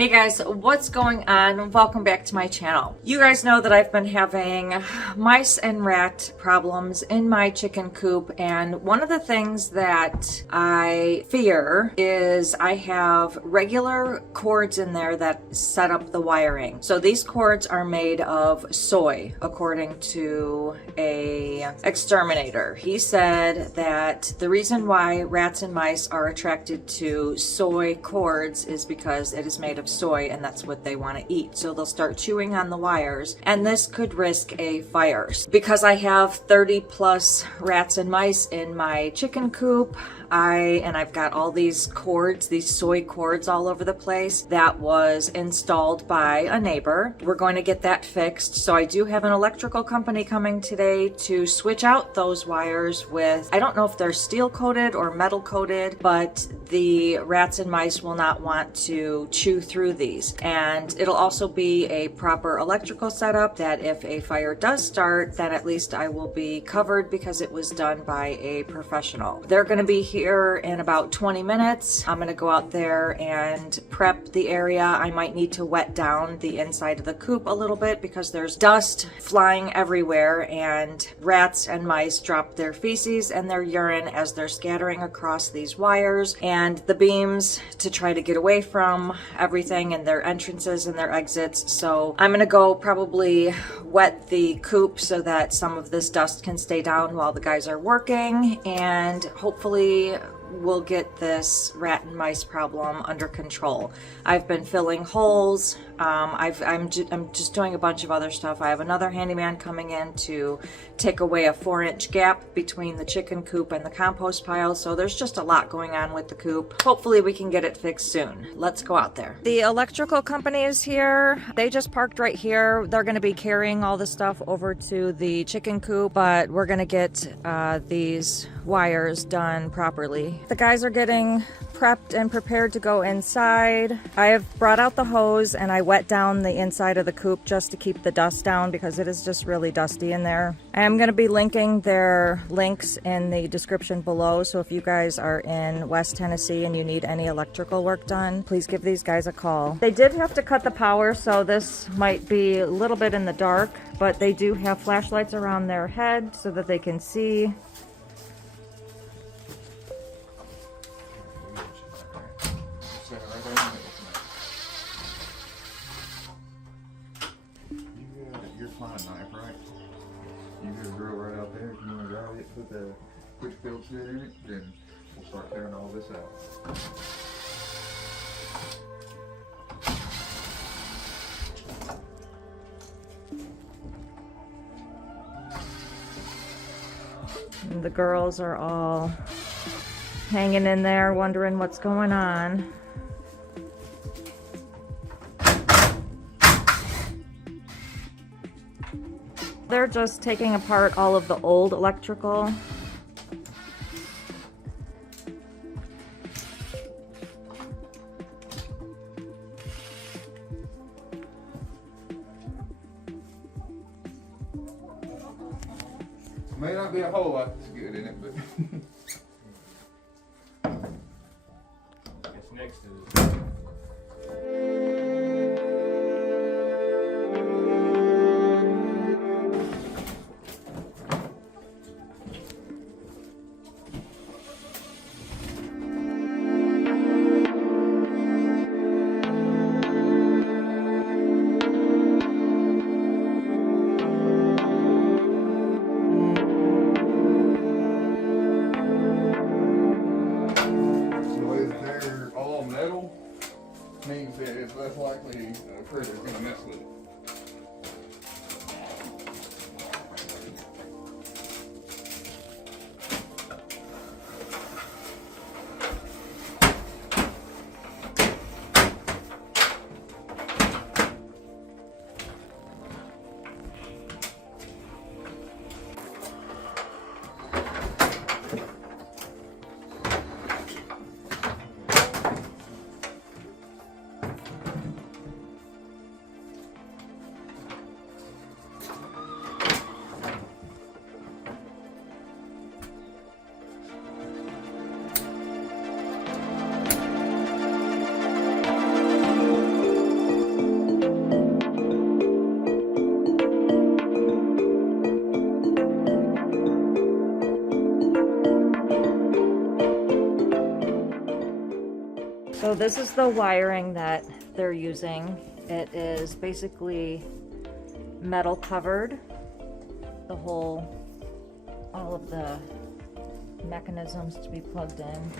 Hey guys, what's going on? Welcome back to my channel. You guys know that I've been having mice and rat problems in my chicken coop, and one of the things that I fear is I have regular cords in there that set up the wiring. So these cords are made of soy, according to a exterminator. He said that the reason why rats and mice are attracted to soy cords is because it is made of soy and that's what they want to eat. So they'll start chewing on the wires, and this could risk a fire. Because I have 30 plus rats and mice in my chicken coop, I've got all these cords, these soy cords all over the place that was installed by a neighbor. We're going to get that fixed. So I do have an electrical company coming today to switch out those wires with, I don't know if they're steel coated or metal coated, but the rats and mice will not want to chew through these. And it'll also be a proper electrical setup that if a fire does start, then at least I will be covered because it was done by a professional. They're going to be here in about 20 minutes. I'm going to go out there and prep the area. I might need to wet down the inside of the coop a little bit because there's dust flying everywhere, and rats and mice drop their feces and their urine as they're scattering across these wires and the beams to try to get away from everything and their entrances and their exits. So I'm going to go probably wet the coop so that some of this dust can stay down while the guys are working, and hopefully we'll get this rat and mice problem under control. I've been filling holes. I'm just doing a bunch of other stuff. I have another handyman coming in to take away a 4-inch gap between the chicken coop and the compost pile. So there's just a lot going on with the coop. Hopefully we can get it fixed soon. Let's go out there. The electrical company is here. They just parked right here. They're going to be carrying all the stuff over to the chicken coop, but we're going to get these wires done properly. The guys are getting prepped and prepared to go inside. I have brought out the hose and I wet down the inside of the coop just to keep the dust down because it is just really dusty in there. I am going to be linking their links in the description below, so if you guys are in West Tennessee and you need any electrical work done, please give these guys a call. They did have to cut the power, so this might be a little bit in the dark, but they do have flashlights around their head so that they can see. Put the quick fill shit in it, then we'll start tearing all this out. And the girls are all hanging in there wondering what's going on. They're just taking apart all of the old electrical. May not be a whole lot that's good in it, but I guess next is means that it's less likely a critter is going to mess with it. So this is the wiring that they're using. It is basically metal covered. The whole, all of the mechanisms to be plugged in.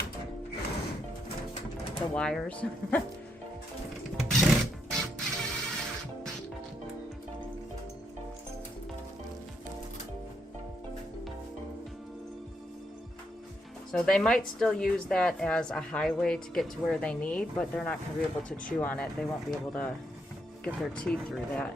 The wires. So they might still use that as a highway to get to where they need, but they're not going to be able to chew on it. They won't be able to get their teeth through that.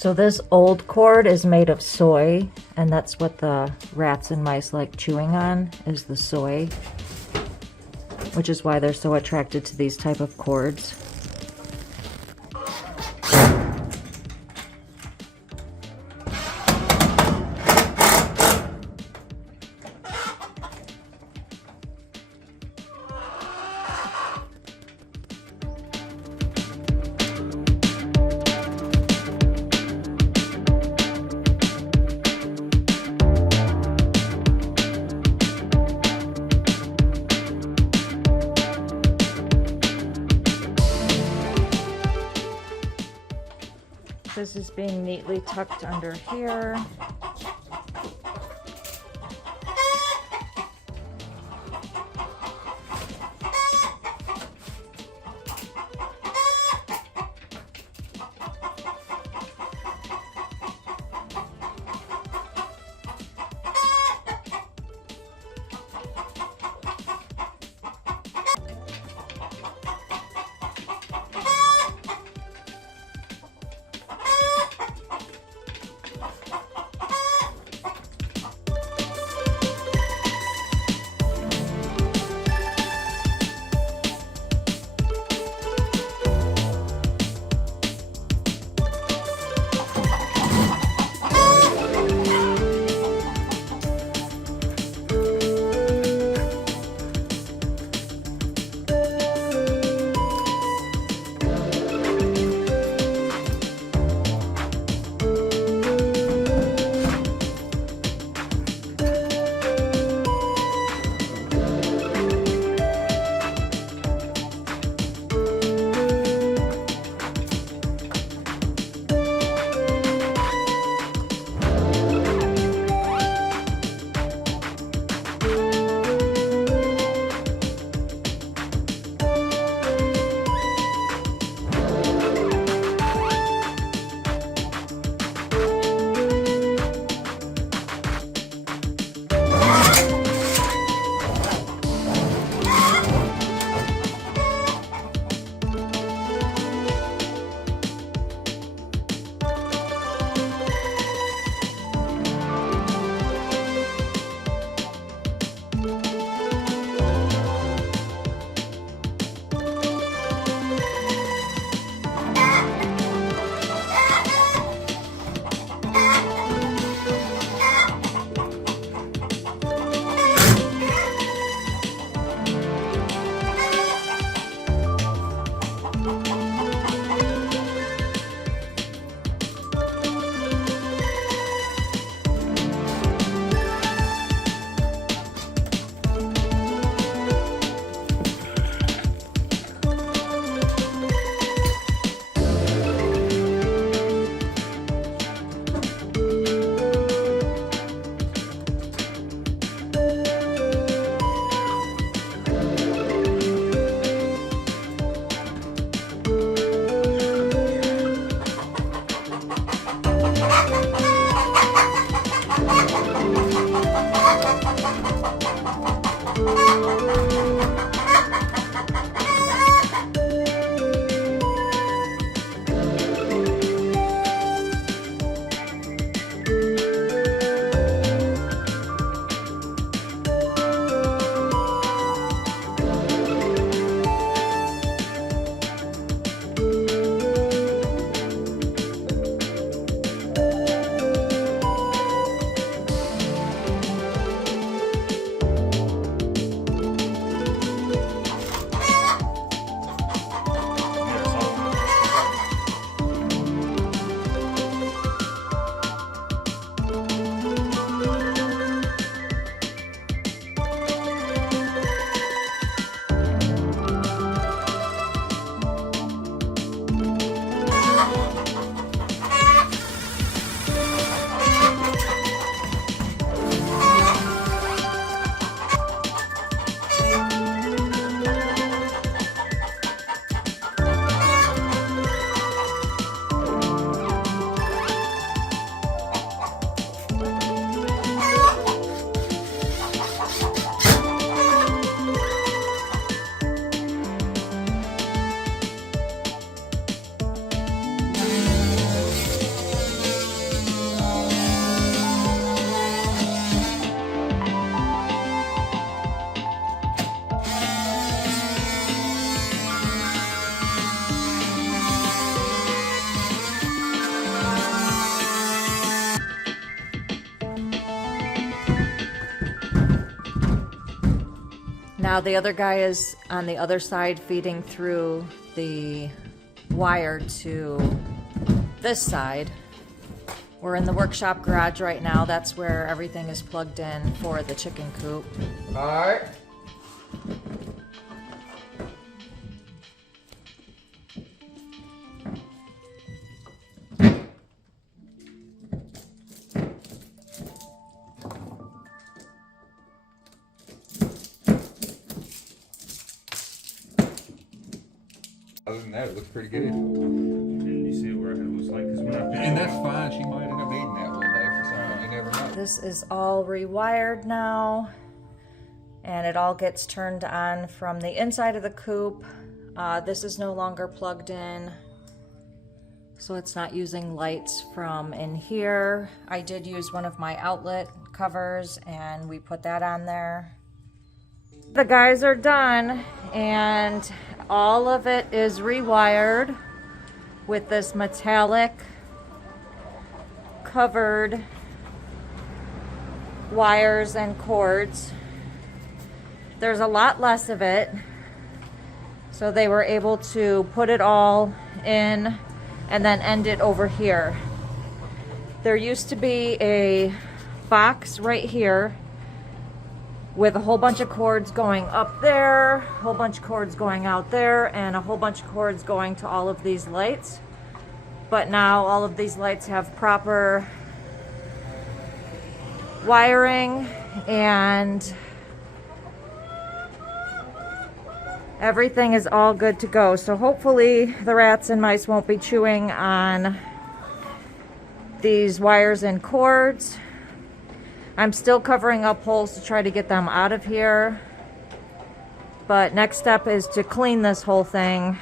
So this old cord is made of soy, and that's what the rats and mice like chewing on, is the soy, which is why they're so attracted to these type of cords. This is being neatly tucked under here. Now the other guy is on the other side feeding through the wire to this side. We're in the workshop garage right now. That's where everything is plugged in for the chicken coop. All right. Other than that, it looks pretty good. And you see where it looks like, because when I And that's fine. She might end up eating that one day for something. You never know. This is all rewired now, and it all gets turned on from the inside of the coop. This is no longer plugged in, so it's not using lights from in here. I did use one of my outlet covers, and we put that on there. The guys are done, and all of it is rewired with this metallic covered wires and cords. There's a lot less of it, so they were able to put it all in and then end it over here. There used to be a box right here with a whole bunch of cords going up there, a whole bunch of cords going out there, and a whole bunch of cords going to all of these lights. But now all of these lights have proper wiring, and everything is all good to go. So hopefully the rats and mice won't be chewing on these wires and cords. I'm still covering up holes to try to get them out of here. But next step is to clean this whole thing.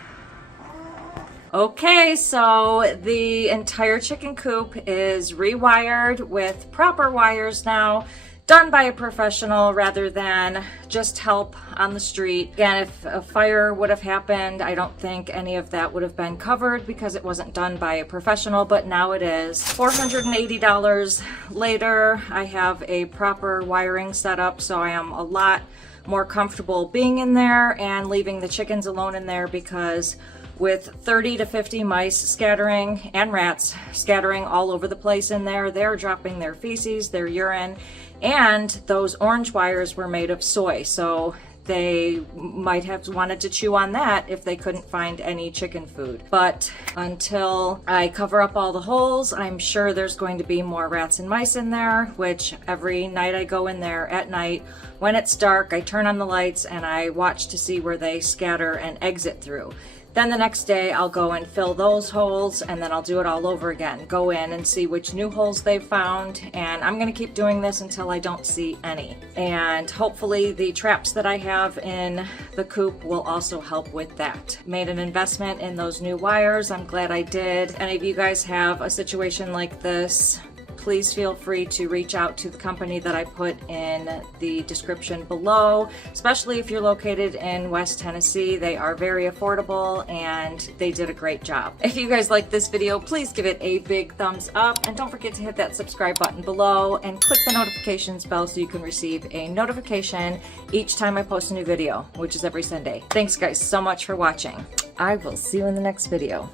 Okay, so the entire chicken coop is rewired with proper wires now, done by a professional rather than just help on the street. Again, if a fire would have happened, I don't think any of that would have been covered because it wasn't done by a professional, but now it is. $480 later, I have a proper wiring setup, so I am a lot more comfortable being in there and leaving the chickens alone in there, because with 30 to 50 mice scattering and rats scattering all over the place in there, they're dropping their feces, their urine, and those orange wires were made of soy, so they might have wanted to chew on that if they couldn't find any chicken food. But until I cover up all the holes, I'm sure there's going to be more rats and mice in there, which every night I go in there at night when it's dark, I turn on the lights and I watch to see where they scatter and exit through. Then the next day I'll go and fill those holes, and then I'll do it all over again. Go in and see which new holes they've found, and I'm gonna keep doing this until I don't see any. And hopefully the traps that I have in the coop will also help with that. Made an investment in those new wires. I'm glad I did. Any of you guys have a situation like this, please feel free to reach out to the company that I put in the description below, especially if you're located in West Tennessee. They are very affordable and they did a great job. If you guys like this video, please give it a big thumbs up, and don't forget to hit that subscribe button below and click the notifications bell so you can receive a notification each time I post a new video, which is every Sunday. Thanks guys so much for watching. I will see you in the next video.